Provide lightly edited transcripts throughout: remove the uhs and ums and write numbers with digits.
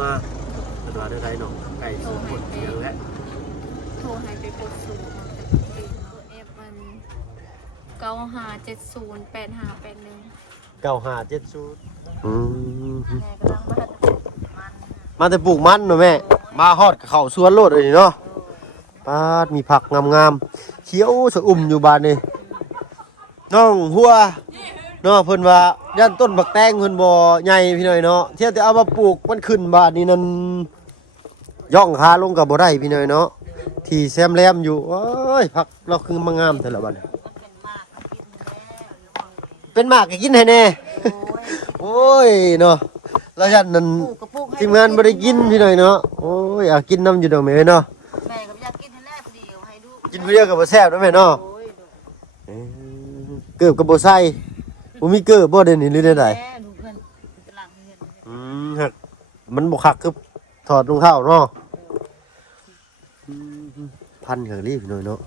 มาเพิ่นว่าได้น้องไก่สูงคนเดียวแล้วโทรให้ไปกดสูงแต่เอฟมัน95708581 9570มาแต่ปลูกมันเนาะแม่มาฮอดเข้าสวนโลดเลยเนาะปาดมีผักงามๆเขียวสะอุ่มอยู่บ้านนี่น้องหัวเนาะเพิ่นว่าย่านต้นบักแตงเพิ่นบ่ใหญ่พี่น้อยเนาะเที่ยวแต่เอามาปลูกมันขึ้นบ้านนี่นั่นย่องขาลงก็บ่ได้พี่น้อยเนาะที่แซมแรมอยู่โอ้ยผักเราคือมางามแต่ละบัดเป็นหมากก็กินให้แน่โอ้ยเนาะแล้วยันนั่นทีมงานบ่ได้กินพี่น้อยเนาะโอ้ยอยากกินน้ำอยู่ดอกแม่เนาะแม่ก็อยากกินให้แน่เดียวให้ดูกินเพื่อกับบ่แซ่บนะแม่เนาะเกือบกับบ่ใส่บ่มีเกือบบ่เด่นนี่หรือได้ไดฮักมันบ่คักคือถอดรองเท้าเนาะพันกับรีบหน่อยเนาะ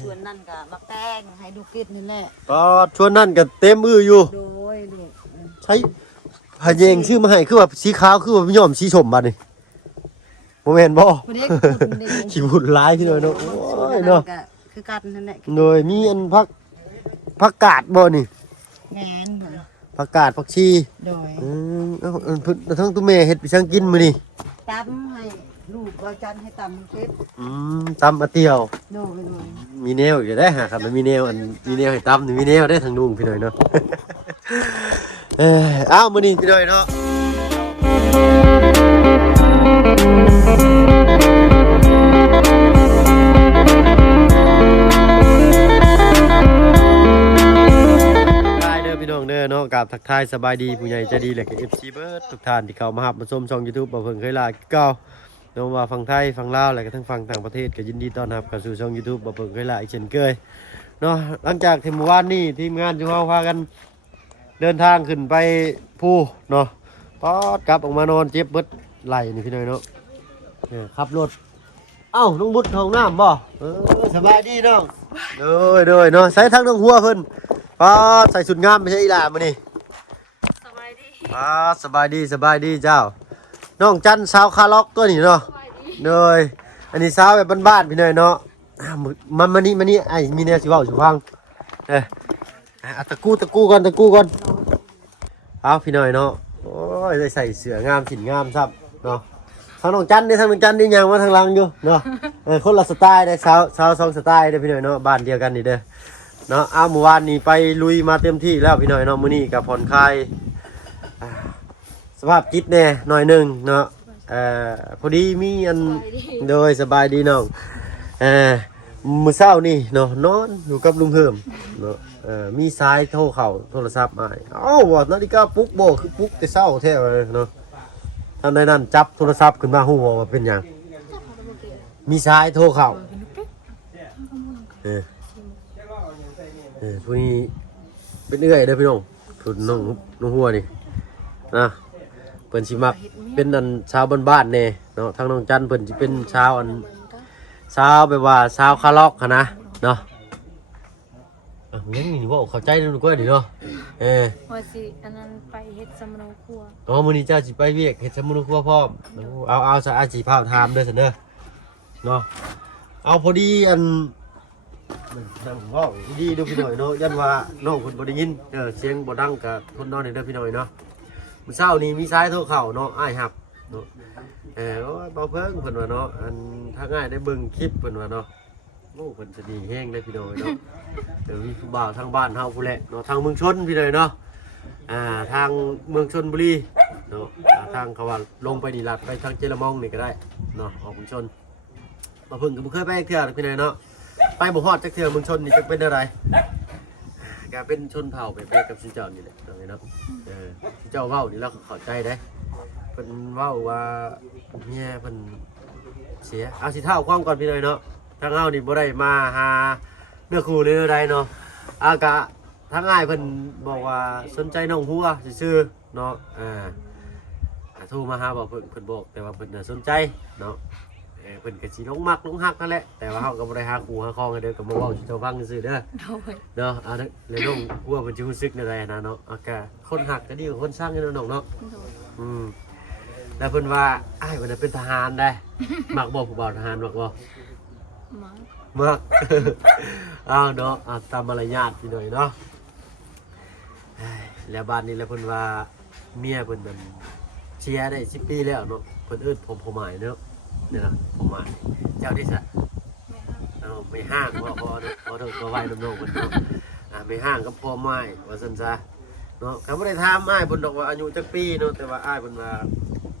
ชวนนั่นก็มักแตงให้ดูกินนี่แหละก็ชวนนั่นก็เต็มมืออยู่โดยลูกใช้หาเยงชื่อมาให้คือว่าสีขาวคือว่าย้อมสีชมบัดนี่บ่แม่นบ่ขี้บุญหลายพี่น้อยเนาะโอ้ยเนาะคือกันนั่นแหละโดยมีอันผักกาดบ่นี่แม่นผักกาดผักชีโดยทั้งตุ้แม่เฮ็ดไปช่างกินมื้อนี่ตำให้ลูกเราจันให้ตำเก็บตำอาเตียวโดยมีแนวอยู่ได้หาครับมันมีแนวมีแนวให้ตำมีแนวได้ทางนุ่งพี่น้อยเนาะอ้าวมื้อนี้พี่น้อยเนาะพี่น้องเด้อเนาะกับทักทายสบายดีผู้ใหญ่ใจดีและก็ FC เบิร์ดทุกท่านที่เข้ามารับมาชมช่อง YouTube บ่เพิ่งเคยลาเก่าเนาะว่าฝั่งไทยฝั่งลาวและก็ทั้งฝั่งต่างประเทศก็ยินดีต้อนรับเข้าสู่ช่อง YouTube บ่เพิ่งเคยลาอีกเช่นเคยเนาะหลังจากที่เมื่อวานนี้ทีมงานของเราพากันเดินทางขึ้นไปภูเนาะพอกลับออกมานอนเจ็บเบิดไหล่นี่พี่น้อยเนาะขับรถเอ้าน้องบุตรห้องน้ำบ่สบายดีน้องโดยเนาะใส่ทั้งน้องหัวเพิ่นใส่ชุดงามไม่ใช่อีหล่ามื้อนี้สบายดีสบายดีเจ้าน้องจันสาวคาล็อกตัวนี้เนาะโดยอันนี้สาวแบบบ้านๆพี่น้อยเนาะมันนี่ไอ้มีแนวสิเว้าสิฟังเอาตะกู้ก่อนเอาพี่น้อยเนาะโอ้ยได้ใส่เสื้องามสินงามซับเนาะทางน้องจันนี่ยังมาทางหลังอยู่เนาะคนละสไตล์ได้สาว2สไตล์เด้อพี่น้อยเนาะบ้านเดียวกันนี่เด้อเนาะเอาเมื่อวานนี้ไปลุยมาเต็มที่แล้วพี่น้อยเนาะมื้อนี้ก็ผ่อนคลายสภาพจิตแน่หน่อยนึงเนาะพอดีมีอันโดยสบายดีน้องมื้อเช้านี่เนาะนอนอยู่กับลุงเฮิมเนาะมีสายโทรเข้าโทรศัพท์มาว่านาฬิกาปลุกบ่คือปลุกแต่เช้าแท้เลยเนาะท่านใดนั้นจับโทรศัพท์ขึ้นมาฮู้ว่าเป็นหยังมีสายโทรเข้าพวกนี้เป็นเอื้อยเด้อพี่น้องคุณน้องหัวนี่นะเพิ่นสิมักเป็นอันชาวบ้านๆแน่เนาะทางน้องจันเพิ่นสิเป็นชาวแบบว่าชาวคาล็อกนะเนาะงั้นนี่ว่าเข้าใจแล้วก็ดีเนาะว่าสิอันนั้นไปเฮ็ดสมโนครัวมื้อนี้เจ้าสิไปเวียกเฮ็ดสมโนครัวพร้อมเอาซะอาสิพาถามเด้อซั่นเด้อเนาะเอาพอดีอันดังว่าดีดูพี่หน่อยเนาะยันว่าน้องคนบ่ได้ยินเสียงบ่ดังกับคนนอนนี่เด้อพี่หน่อยเนาะมื้อเช้านี้มีสายโทรเข้าเนาะอ้ายฮับเนาะโอ้ยบ่เพิ่งเพิ่นว่าเนาะอันถ้าง่ายได้เบิ่งคลิปเพิ่นว่าเนาะโอ้เพิ่นจะดีแฮงเลยพี่หน่อยเนาะมีผู้บ่าวทางบ้านเฮาผู้แหละเนาะทางเมืองชนพี่หน่อยเนาะทางเมืองชลบุรีเนาะทางเขาว่าลงไปนี่ลัดไปทางเจรมองนี่ก็ได้เนาะออกเมืองชนบ่เพิ่งก็บ่เคยไปเทื่อพี่หน่อยเนาะไปบ่ฮอดจักเทื่อเมืองชนนี่จะเป็นอะไรก็เป็นชนเผ่าไปกับสิเจ้านี่แหละเนาะสิเจ้าเว้านี่เราก็เข้าใจได้เพิ่นเว้าว่าเมียเพิ่นเสียเอาสิเท่าความก่อนพี่หน่อยเนาะทางเฮานี่บ่ได้มาหาเนื้อคู่หรือใดเนาะกะทางอ้ายเพิ่นบอกว่าสนใจน้องหัวซื่อๆเนาะโทรมาหาบอกเพิ่นบอกแต่ว่าเพิ่นสนใจเนาะเพิ่นก็สิลงมักลงฮักนั่นแหละแต่ว่าเฮาก็บ่ได้หาคู่หาครองกันเด้อก็บ่เว้าสิเจ้าฟังซื่อเด้อเนาะแล้วน้องหัวเพิ่นสิรู้สึกในใดนะเนาะก็คนฮักก็ดีกว่าคนสร้างนี่เนาะเนาะ แล้วเพิ่นว่าอ้ายเพิ่นนะเป็นทหารได้ มักบ่ผู้บ่าวทหารมักบ่ มา มัก อ้าวเนาะตามมารยาทพี่หน่อยเนาะเอ้ยแล้วบ้านนี้แล้วเพิ่นว่าเมียเพิ่นนั่นเชียร์ได้10ปีแล้วเนาะเพิ่นเอิ้นผมหมายเนาะนี่ล่ะผมหมายเจ้าที่ซะ ไม่ห้าม ไม่ห้างว่าพอเนาะพอเถอะพอไหวน้ำนองเพิ่นเนาะไม่ห้างก็พอไม้ว่าซั่นซะเนาะเขาบ่ได้ถามอ้ายเพิ่นดอกว่าอายุจักปีเนาะแต่ว่าอ้ายเพิ่นว่า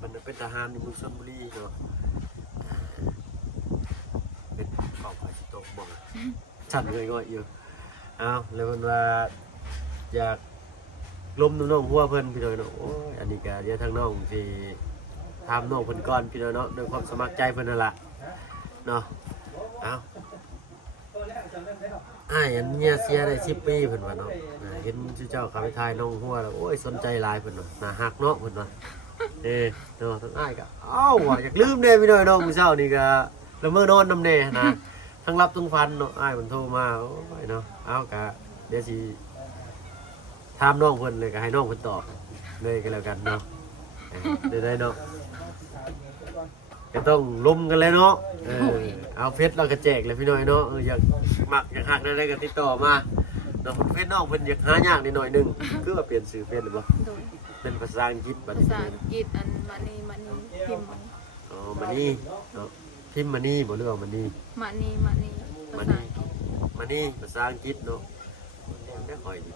มันเป็นทหารอยู่เมืองชลบุรีเนาะเป็นเผ่าพาชิโตะบ่ฉันง่อยๆอยู่เอาแล้วเพิ่นว่าอยากล้มน้องหัวเพิ่นพี่น้อยเนาะโอ้ยอันนี้ก็เดี๋ยวทางน้องสิถามน้องเพิ่นก่อนพี่น้อยเนาะด้วยความสมัครใจเพิ่นนั่นล่ะเนาะเอาอ้ายอันเมียเสียได้10ปีเพิ่นว่าเนาะเห็นชื่อเจ้าเข้าไปทายน้องหัวแล้วโอ้ยสนใจหลายเพิ่นว่าน่าฮักเนาะเพิ่นว่าเนาะทั้งอ้ายก็เอ้าว่ะอยากลืมเด้พี่น้อยเนาะมื้อเช้านี่ก็ละเมอนอนนำแน่นะทั้งรับทั้งฟันเนาะอ้ายเพิ่นโทรมาโอ้ยเนาะเอาก็เดี๋ยวสิถามน้องเพิ่นเลยก็ให้น้องเพิ่นตอบเลยก็แล้วกันเนาะได้เนาะก็ต้องล้มกันเลยเนาะเอาเพชรเราก็แจกเลยพี่น้อยเนาะอยากมักอยากหักได้ก็ติดต่อมาเนาะเพชรน้องเพิ่นอยากหายากนิดหน่อยนึงคือว่าเปลี่ยนชื่อเป็นหรือบ่ โดย เป็นภาษาอังกฤษบัด ภา นี้ ษาอังกฤษอันมานีพิมพ์ อ๋อมานี่เนาะพิมพ์มานี่บ่เรื่องมานี่ มานีภาษาอังกฤษ มานี่ภาษาอังกฤษเนาะไม่ค่อยดี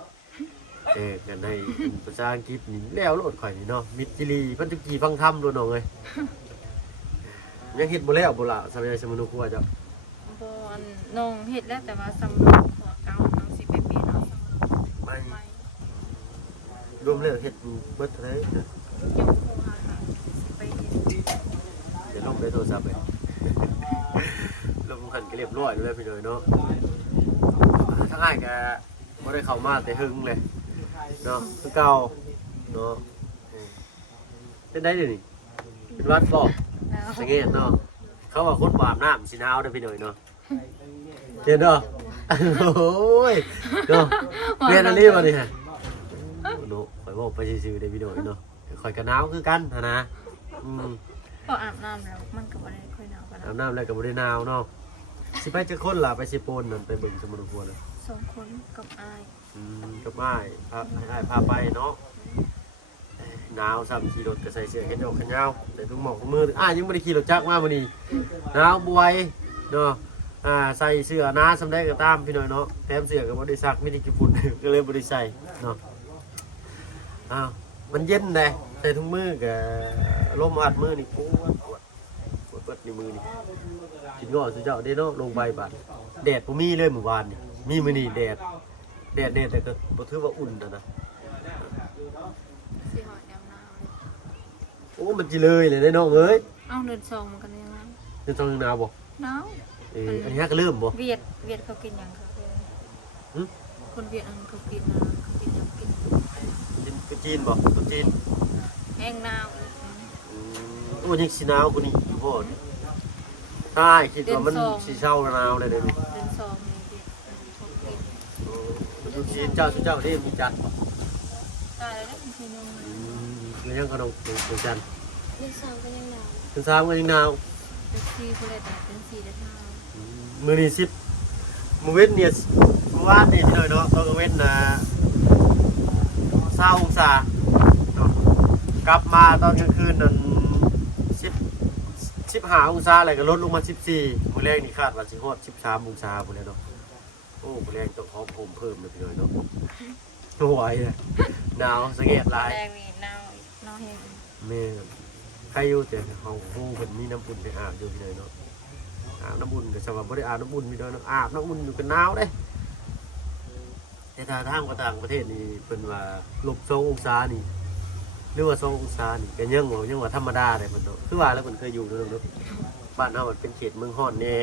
กันให้ภาษาอังกฤษนี่แล้วโลดข่อยนี่เนาะมิตรจิรีพันธุกีฟังธรรมโลดน้องเอ้ยยังเฮ็ดบ่แล้วบ่ล่ะสมัยสมุนครัวเจ้า บ่อันน้องเฮ็ดแล้วแต่ว่าสำหรับหัวเก่าน้องสิไปเปลี่ยนเอาสำหรับ ไม่ ใหม่ รวมแล้วเฮ็ดเบิดเท่าไหร่ ยกโครงหาสิไปเฮ็ด เดี๋ยวลงในโทรศัพท์ไป ลงหันก็เรียบร้อยแล้วพี่น้อยเนาะทั้งอ้ายก็บ่ได้เข้ามาแต่หึงเลยเนาะคือเก่าเนาะเป็นได้เดี๋ยวนี้เป็นวัดบ่ แล้ว สังเกตเนาะเขาว่าคนบาปน้ำสิหนาวเด้อพี่หน่อยเนาะเห็นเนาะโอ้ยเนาะเรียนอะไรมาเนี่ยเนาะข่อยบอกไปซื่อๆเด้อพี่หน่อยเนาะข่อยก็หนาวคือกันนะพออาบน้ำแล้วมันก็บ่ได้ค่อยหนาวปาน อา นั้ บ น น้ำแล้วก็บ่ได้หนาวเนาะสิไปจักคนล่ะไปสิโปนนั่นไปเบิ่งสมุนครัวน่ะ 2 คนกับอ้าย กับอ้ายพาไปเนาะหนาวซ้ำขี่รถก็ใส่เสื้อแขนยาวแขนยาวใส่ถุงหมอกถุงมือยังบ่ได้ขี่รถจักรมามื้อนี้หนาวบวยเนาะใส่เสื้อหนาสำได้ก็ตามพี่น้อยเนาะแถมเสื้อก็บ่ได้ซักมีแต่กี่ฝุ่น ก็เลยบ่ได้ใส่เนาะมันเย็นแหละใส่ถุงมือก็ลมอัดมือนี่ปวดเบิดในมือนี่กินง้อสุเจ้าได้เนาะลงใบบาดแดดบ่มีเลยเมื่อวานนี่มีมื้อนี้แดดแต่ก็บ่ถือว่าอุ่นนะ สิหอดยามหนาว โอ้มันจิเลยได้น้องเอ้ย เอาเดือน2มันก็ยังไง จะต้องหนาวบ่ หนาว อันนี้ก็เริ่มบ่ เวียดเขากินหยังเขาคนเวียดอันเขากินเขากินหยังกิน กินจีนบ่ตัวจีน แห้งหนาว โอ้ยังสิหนาวกว่านี้อยู่บ่ใช่คิดว่ามันสิเช้าหนาวเลยเดี๋ยวนี้ เดือน2นี่เวียดเขากิน ตัวจีนเจ้านี่มีจัดบ่ ตายแล้วมันคือยัง แล้วยังขนมตัวจัน เดือน2ก็ยังหนาว ถึง3ก็ยังหนาว เดือน4ก็ได้แต่เดือน4ได้เท่า มื้อนี้10มื้อเว้นเนี่ยเมื่อวานนี่พี่น้อยเนาะตอนกลางเว้นน่ะ20องศาเนาะกลับมาตอนกลางคืนนั่น15องศาอะไรก็ลดลงมา14มื้อแรกนี่คาดว่าสิฮอด13องศาพุ่นแหละเนาะโอ้มื้อแรกต้องขอผมเพิ่มเลยพี่น้อยเนาะบ่ไหวเลยหนาวสังเกตหลาย แรงนี่หนาวแห้ง แม่ใครอยู่แต่เฮาฮู้เพิ่นมีน้ำอุ่นไปอาบอยู่พี่น้อยเนาะอาบน้ำอุ่นก็สำหรับบ่ได้อาบน้ำอุ่นพี่น้อยเนาะอาบน้ำอุ่นอยู่ก็หนาวเด้แต่ถ้าทางต่างประเทศนี่เพิ่นว่า-2องศานี่หรือว่า2องศานี่ก็ยังว่าธรรมดาได้เพิ่นเนาะคือว่าแล้วเพิ่นเคยอยู่เนาะบ้านเฮามันเป็นเขตเมืองร้อนแน่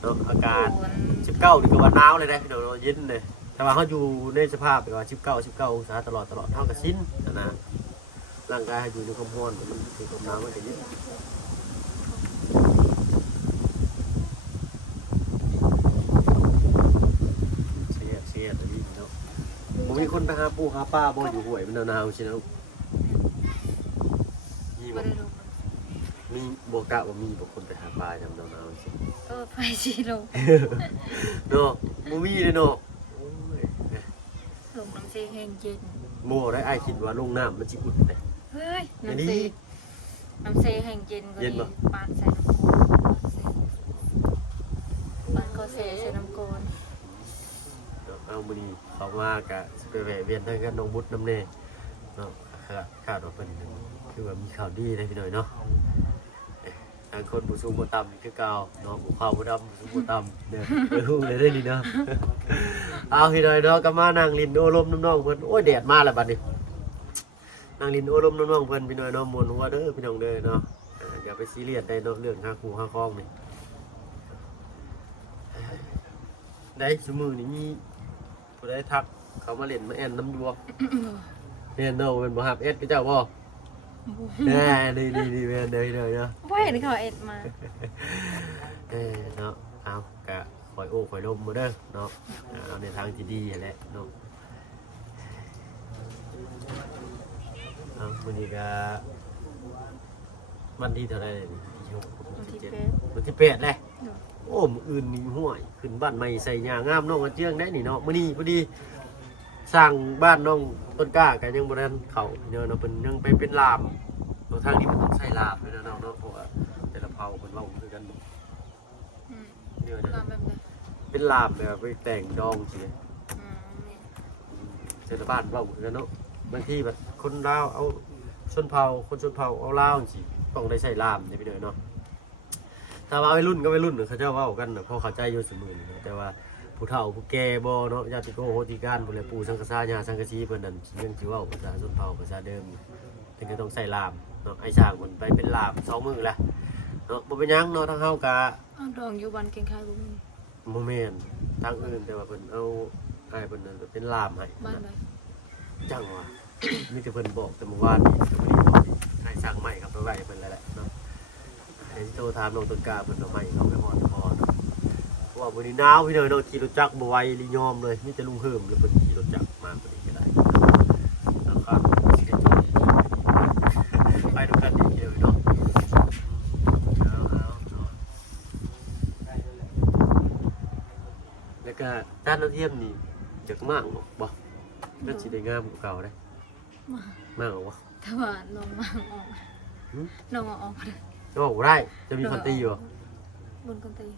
เนาะอากาศ19นี่ก็ว่าหนาวเลยเด้พี่น้องเนาะเย็นเลยแต่ว่าเฮาอยู่ในสภาพแบบว่า19องศาตลอดเฮาก็ชินนะร่างกายเฮาอยู่ในความร้อนมันถึงความหนาวมันก็เย็นเสียแต่นี่เนาะบ่มีคนไปหาปูหาปลาบ่อยู่ห้วยมันหนาวๆสิเนาะมี บ่ได้ลง มีโบกะว่ามีบางคนไปหาปลาจำหนาวๆสิ ไปสิลง เนาะบ่มีเลยเนาะโอ้ย ลงน้ำเซแห้งเย็น โม่ได้อ้ายคิดว่าลงน้ำมันสิอุ่นเลย เฮ้ย อัน น้ำ นี้ เซแห้งเย็นกว่า เย็นบ่ นี้ปานใส่น้ำโกนปานก็เซใส่น้ำโกน เอามื้อนี้เขามากะสิไปแวะเวียนทางกันน้องบุตรน้ำแน่เนาะข่าวว่าเพิ่นคือว่ามีข่าวดีเลยพี่น้อยเนาะทางคนผู้สูงผู้ต่ำคือเก่าเนาะผู้ขาวผู้ดำผู้สูงผู้ต่ำเนี่ยไปฮู้เลยได้นี่เนาะเอาพี่น้อยเนาะก็มานั่งลิ้นโอ้ลมน้องๆเพิ่นโอ้ยแดดมาแล้วบัดนี้นั่งลิ้นโอ้ลมน้องๆเพิ่นพี่น้อยเนาะม่วนหัวเด้อพี่น้องเด้อเนาะอย่าไปซีเรียสได้เนาะเรื่องหาคู่หาครองนี่ได้ซุมื้อนี้มีผู้ใดทักเขามาเล่นมาแอนน้ำดวงแอนเนาะเป็นบ่ฮับเอสพี่เจ้าบ่แน่ดีๆแม่นเด้อเนาะ ว่าเห็นเขาเอ็ดมา เนาะเอากะคอยโอ้คอยลมมาเด้อเนาะเอาในทางที่ดีแหละเนาะเอาวันนี้ก็วันที่เท่าไรนี่ที่6 วันที่ ที่ 8 7วันที่8แหละโอ้มื้ออื่นนี่ห้วยขึ้นบ้านใหม่ใส่หญ้างามน้องกระเจืองได้นี่เนาะมื้อนี้พอดีสร้างบ้านน้องต้นกล้าก็ยังบ่ทันเข้าเนาะเพิ่นยังไปเป็นลามทางนี้มันต้องใช้ลามด้วยนะน้องเนาะเพราะว่าแต่ละเผ่าเพิ่นเว้าคือกัน เนี่ย ลามแบบไหน เป็นลามแบบไปแต่งดองสิ นี่ เศรษฐบาลเว้าคือกันเนาะบางทีแบบคนลาวเอาชนเผ่าคนชนเผ่าเอาลาวสิต้องได้ใช้ลามนี่ไปเลยเนาะถ้าว่าวัยรุ่นก็วัยรุ่นเขาเจ้าเว้ากันพอเข้าใจอยู่เสมอแต่ว่าผู้เฒ่าผู้แก่บ่เนาะญาติโกโหติการผู้แลปู่สังฆษาญาสังฆชีเพิ่นนั่นยังสิเว้าภาษาชนเผ่าภาษาเดิมถึงจะต้องใช้ลามเนาะไอ้ช่างเพิ่นไปเป็นลาม2มื้อแล้วเนาะบ่เป็นหยังเนาะทางเฮาก็ เอาดองอยู่บ้านเก่งคายบ่มี โมเมนต์ทางอื่นแต่ว่าเพิ่นเอาให้เพิ่นนั่นเป็นลามให้ บ้านไหน จังว่า มีแต่เพิ่นบอกแต่เมื่อวานนี้แต่วันนี้บอกนี่ให้สร้างใหม่ครับไปไว้เพิ่นแล้วแหละเนาะเดี๋ยวสิโทรถามน้องต้นกล้าเพิ่นเอาใหม่เขาไปฮอดพอเนาะเพราะว่าวันนี้หนาวพี่น้อยเนาะขี่รถจักรบ่ไหวลิยอมเลยมีแต่ลุงเฮิมแล้วเพิ่นขี่รถจักรมาพอดีก็ได้แล้วก็สิได้จอดไปดูกันดีเดียวเนาะเอาเนาะ แล้วก็ด้านน้ำเทียมนี่จากมากบ่ก็สิได้งามกว่าเก่าได้ มาม ากกว่าบ่ แต่ว่าน้องมาออกน้องออกเลย ก็บอกได้จะมีคนตีอยู่ บนคนตี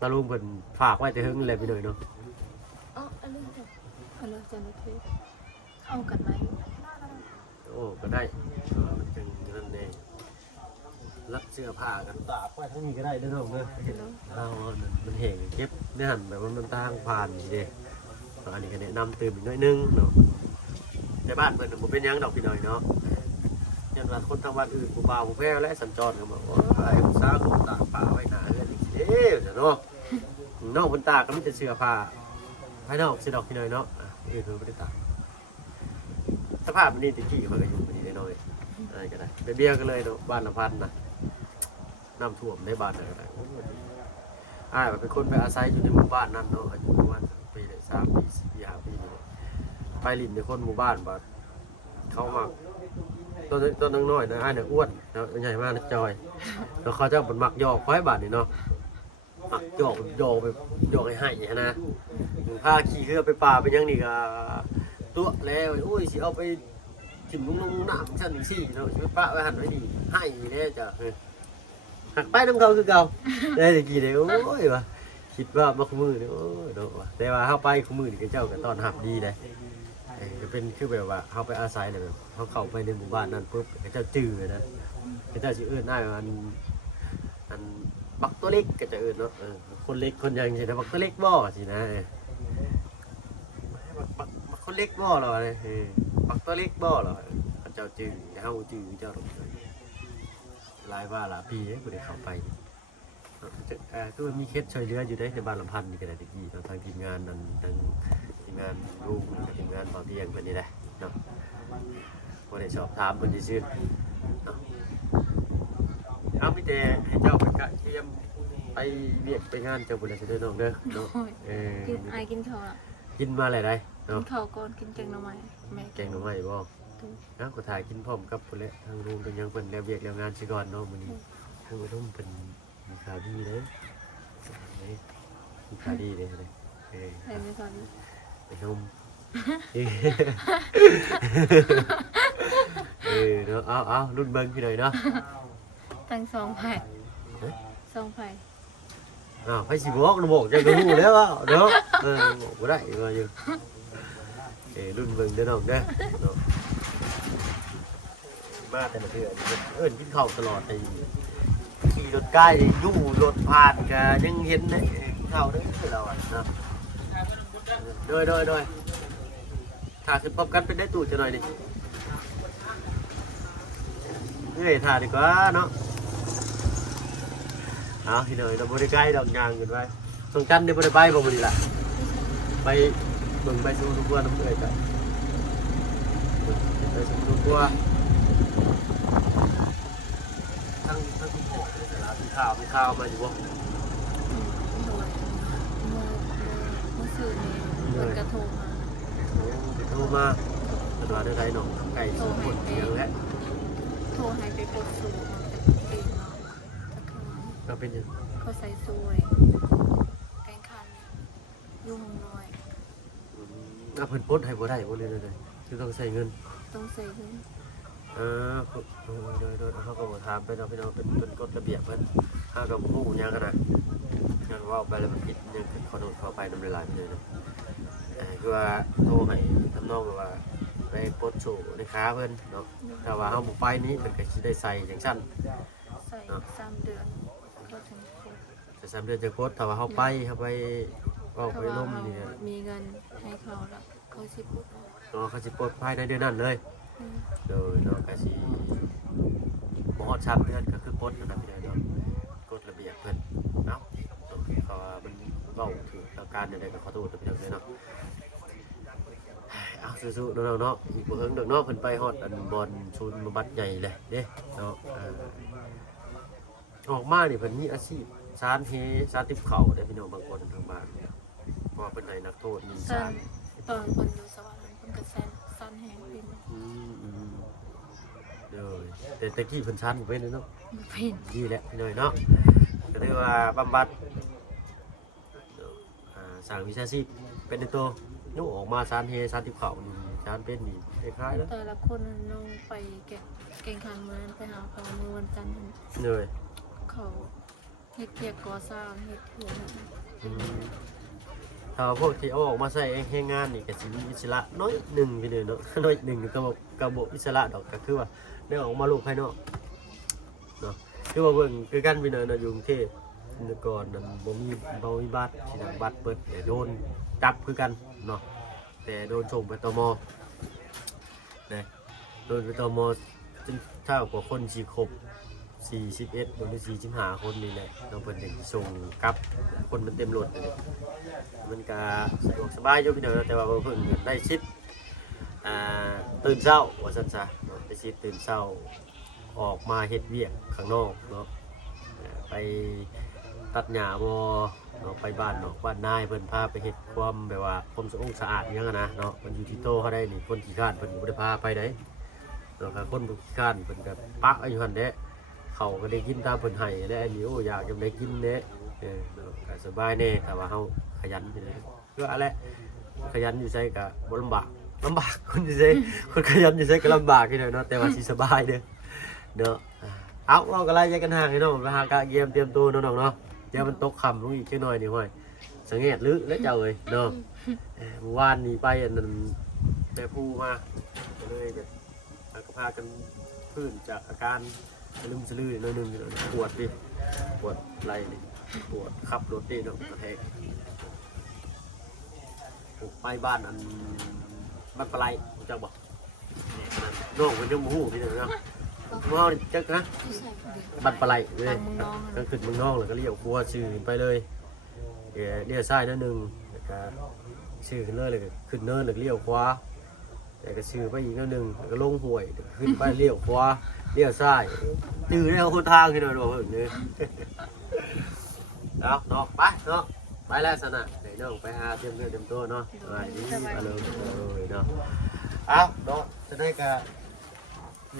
ตาลุงเพิ่นฝากไว้แต่เฮิงเลยพี่หน่อยเนาะ อ๋ออะไรจ้ะอะไรจันทร์เทพเอากันไหม โอ้ก็ได้มันจังนั่นเองรัดเสื้อผ้ากันตากไว้ทั้งนี้ก็ได้เด้อน้องเด้อเอามันแห้งเก็บได้หั่นแบบว่ามันทางผ่านนี่เด้อันนี้ก็แนะนำเติมอีกหน่อยนึงเนาะในบ้านเพิ่นบ่เป็นหยังดอกพี่หน่อยเนาะยันว่าคนทางบ้านอื่นผู้บ่าวผู้แพ้และสัญจรก็บอกว่าไอ้ผู้สาวก็ตากผ้าไว้หน้าเรือนนี่เด้อเนาะน้องเพิ่นตากก็มีแต่เสื้อผ้าภายนอกสิดอกพี่หน่อยเนาะเพิ่นบ่ได้ตากสภาพมันนี่ตะกี้เพิ่นก็อยู่นี่น้อยอะไรก็ได้ไปเบี้ยกันเลยเนาะบ้านละพันน่ะน้ำท่วมในบ้านน่ะก็ได้อ้ายเป็นคนไปอาศัยอยู่ในหมู่บ้านนั้นเนาะอายุประมาณปีได้3 ปี 4 ปี 5 ปีนี่ไปลิ้นในคนหมู่บ้านบ่เขามาต้นน้อยๆนะอ้ายเนี่ยอ้วนแล้วใหญ่มากนะจอยแล้วเขาเจ้าเป็นมักหยอกไว้บาดนี่เนาะมักหยอกไปหยอกให้นะพาขี่เรือไปป่าไปยังนี่ก็ตัวแล้วโอ้ยสิเอาไปถิ่มลงน้ำชั้น4เนาะสิไปปะไว้หั่นไว้ดีให้แน่จ้ะหักไปน้ำเขาคือเก่าได้ตะกี้เด้โอ้ยว่ะคิดว่ามาคุมือนี่โอ้ยเนาะว่ะแต่ว่าเฮาไปคุมือนี่ก็เจ้าก็ต้อนรับดีเลยจะเป็นคือแบบว่าเขาไปอาศัยเลยแบบเขาเข้าไปในหมู่บ้านนั้นปุ๊บเขาเจ้าจื้อนะเขาเจ้าสิเอื้อนได้อันบักตัวเล็กก็จะเอื้อนเนาะคนเล็กคนยังสินะบักตัวเล็กบ่สินะบักคนเล็กบ่หรอเนี่ยบักตัวเล็กบ่หรอเขาเจ้าจื้อเฮาจื้อเจ้าหลายว่าหลายปีกูได้เข้าไปก็มีเคสช่วยเหลืออยู่ในบ้านลำพันธ์นี่ก็ได้ตะกี้ทางทีมงานนั้นทางทีมงานลูกทีมงานเบาเตียงเพิ่นนี่แหละเนาะบ่ได้สอบถามเพิ่นซื่อๆเนาะเอามีแต่ให้เจ้าไปกะเตรียมไปเวียกไปงานเจ้าบุญแล้วสิเด้อน้องเด้อเนาะกินไอกินข้าวอ่ะ กินมาหลายได้ กิ เนาะ นข้าวก่อนกินแกงหน่อไม้แม่ แกงหน่อไม้บ่ นะก็ถ่ายกินพร้อมกับคนละทางลุงเป็นยังเป็นแล้วเวียกแล้วงานสิก่อนเนาะมื้อนี้ทางลุงเป็นมีข่าวดีเลยมีข่าวดีเลยใครไม่สอน ไปชมเนาะเอารุ่นเบิ่งพี่หน่อยเนาะ ตั้ง2 ไผ่2 ไผ่ ไผสิบอกจะก็รู้แล้วเนาะบอกบ่ได้ว่าอยู่รุ่นเบิ่งเด้อน้องเด้อเนาะมาแต่ละเทื่อกินข้าวตลอดไอ้ขี่รถใกล้อยู่รถผ่านก็ยังเห็นได้กินข้าวเด้อเราเนาะโดยถ้าขึ้นพบกันเป็นได้ตู่จะหน่อยดิถ่าดีกว่าเนาะเอาทีหน่อยเราบริใกล้ดอกยางกันไปสงกันเดี๋ยวบริใบบ่ดีละไปเบิ่งไปสู่ทุกวันน้ำเอ่ยจ้ะไปสู่ทุกวันทั้งทุกโขดเลยนะมีข้าวมาอยู่บ่เมื่อคืนนี้มันกระโทรมา โทรมาตลอดได้ไรหนองไก่สูงหมดเยอะแล้ว โทรให้ไปกดสูงแต่ตีนเราก็เป็นยัง เขาใส่ซวยแกงคันยุ่งน้อย เพิ่นปดให้บ่ได้บ่เลยคือต้องใส่เงิน ต้องใส่เงินโดยเขาก็บอกถามไปเนาะพี่น้องเป็นกฎระเบียบเพิ่นเขาก็บ่ฮู้หยังกันนะยังว่าไปแล้วมันผิดยังขอโทษขอไปน้ำลายไปเลยนะคือว่าโทรให้ทำนองว่าไปปลดโซ่ในค้าเพิ่นเนาะถ้าว่าเฮาบ่ไปนี้เพิ่นก็สิได้ใส่จังซั่น ใส่3 เดือนเขาถึงครบ แต่3 เดือนจะปลดถ้าว่าเฮาไปออกไปล้มนี่ มีเงินให้เขาแล้วเขาสิปลด เขาสิปลดภายในเดือนนั้นเลยโดยเนาะก็สิบ่ฮอด3 เดือนก็คือปลดนั่นน่ะพี่น้องเนาะกฎระเบียบเพิ่นเนาะต้องเขาว่ามันเว้าถึงอาการใดๆก็ขอโทษพี่น้องเนาะเอาสู้ๆน้องๆเนาะอีกบ่เฮิงดอกเนาะเพิ่นไปฮอดอันบอนศูนย์บำบัดใหญ่เลยเด้เนาะออกมานี่เพิ่นมีอาชีพสารเฮสารติบเขาได้พี่น้องบางคนทางบ้านเพราะว่าเป็นไหนนักโทษมีสาร ตอนคนอยู่สวรรค์คนก็สั้นแห้งเป็น เดี๋ยวแต่ตะกี้เพิ่นชันเป็นเนาะ เป็น ดีแหละพี่น้อยเนาะก็เรียกว่าบำบัดสร้างวิชาชีพเป็นตัวโยออกมาสารเฮสารติบเขานี่สารเป็นนี่คล้ายๆแล้ว แต่ละคนน้องไปเก่งคันเมืองไปหาเขามือวันจันทร์ เลย เขาเฮ็ดเกียกก่อสร้างเฮ็ดเถื่อน ถ้าพวกที่เอาออกมาใส่แรงงานนี่ก็สิมีอิสระน้อยหนึ่งพี่เนาะน้อยหนึ่งก็บอกอิสระดอกก็คือว่าได้ออกมาลูกภายนอกเนาะคือว่าเบิ่งคือกันพี่เนาะอยู่กรุงเทพเมื่อก่อนนั้นบ่มีบัตรสิทางบัตรเปิดแต่โดนจับคือกันเนาะแต่โดนส่งไปตมนะโดนไปตมจนเท่ากับคนสิครบ41หรือ45คนนี่แหละเราเพิ่นจะส่งกลับคนมันเต็มรถเลยมันก็สะดวกสบายอยู่พี่เนาะแต่ว่าเพิ่นได้สิทธิ์ตื่นเช้าว่าซั่นซะได้สิทธิ์ตื่นเช้าออกมาเฮ็ดเวียกข้างนอกเนาะไปตัดหญ้าบ่เนาะไปบ้านนอกบ้านนายเพิ่นพาไปเฮ็ดความแบบว่าความสะอาดหยังนะเนาะมันอยู่ที่โตเขาได้นี่คนขี้คร้านเพิ่นบ่ได้พาไปได้เนาะคนบ่ขี้คร้านเพิ่นก็ปักอยู่หั่นแหละเขาก็ได้กินตามเพิ่นให้ได้อันนี้โอ้อยากจะได้กินเด้ก็สบายแน่ถ้าว่าเฮาขยันไปเลยคืออะไรขยันอยู่ไสก็บ่ลำบากคนอยู่ไสคนขยันอยู่ไสก็ลำบากที่เนาะแต่ว่าสิสบายเด้อเนาะเอาเราก็ไล่ใจกันห่างให้น้องไปหากะเกมเตรียมตัวน้องๆเนาะเดี๋ยวมันตกค่ำลงอีกจักหน่อยนี่ห้อยสังเกตลึกแล้วเจ้าเอ้ยเนาะเมื่อวานนี้ไปอันนั้นแม่ผู้มาเลยก็พากันพื้นจากอาการลืมสลือหน่อยนึงปวดไหล่ปวดขับรถดิเนาะกระแทกไปบ้านอันบ้านปลายจังบอกน้องเป็นเจ้าหมูพี่เนาะน้องจักนะบ้านปลายเลยก็ขึ้นเมืองนอกเลยก็เลี้ยวครัวชื่อไปเลยเลี้ยวซ้ายนิดนึงก็ชื่อขึ้นเลยขึ้นเนินเลยเลี้ยวขวาแต่ก็ชื่อไปอีกนิดนึงก็ลงห้วยขึ้นไปเลี้ยวขวาเลี้ยวซ้ายจืดได้เอาคนทางขึ้นหน่อยบอกเห็นเลยเอาเนาะไปเนาะไปแล้วสนะเดี๋ยวน้องไปหาเตรียมเนื้อเตรียมตัวเนาะไปนี่มาเลยเนาะเอาเนาะ จะได้กะ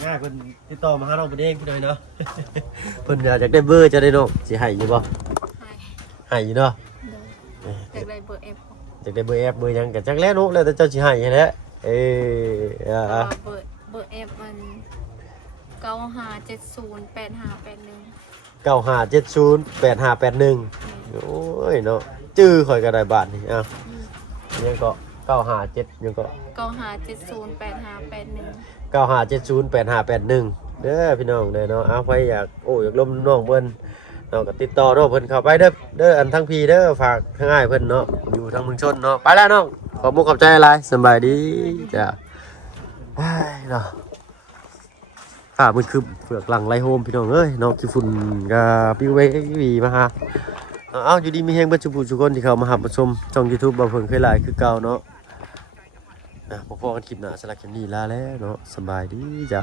ง่ายเพิ่นติดต่อมาหาน้องเพิ่นเองพี่น้อยเนาะ เพิ่นอยากได้เบอร์จะได้น้องสิให้อยู่บ่ ให้ ให้อยู่เนาะ อยากได้เบอร์ F อยากได้เบอร์ F เบอร์หยังก็จักแล้วเนาะแล้วแต่เจ้าสิให้แหละอ่า เบอร์ F มัน95708581 95708581โอ้ยเนาะจื้อข่อยก็ได้บาทนี่อ้าวยังก็957ยังก็ 95708581 95708581เด้อพี่น้องเด้อเนาะเอาไปอยากอยากล้มน้องเพิ่นเนาะก็ติดต่อเนาะเพิ่นเข้าไปเด้ออันทั้งพี่เด้อฝากทางอ้ายเพิ่นเนาะอยู่ทางเมืองชนเนาะไปแล้วน้องขอบมุกขอบใจหลายสำบายดีจ้ะไปเนาะมันคือเปลือกหลังไรโฮมพี่น้องเอ้ยเนาะขี้ฝุ่นก็ปิ้วไปวีมาฮะเอาอยู่ดีมีแฮงเบิดจุคนที่เขามาหับมาชมช่อง YouTube บ่เพิ่งเคยหลายคือเก่าเนาะพอกันคลิปหน้าสำหรับคลิปนี้ลาแล้วเนาะสบายดีจ้ะ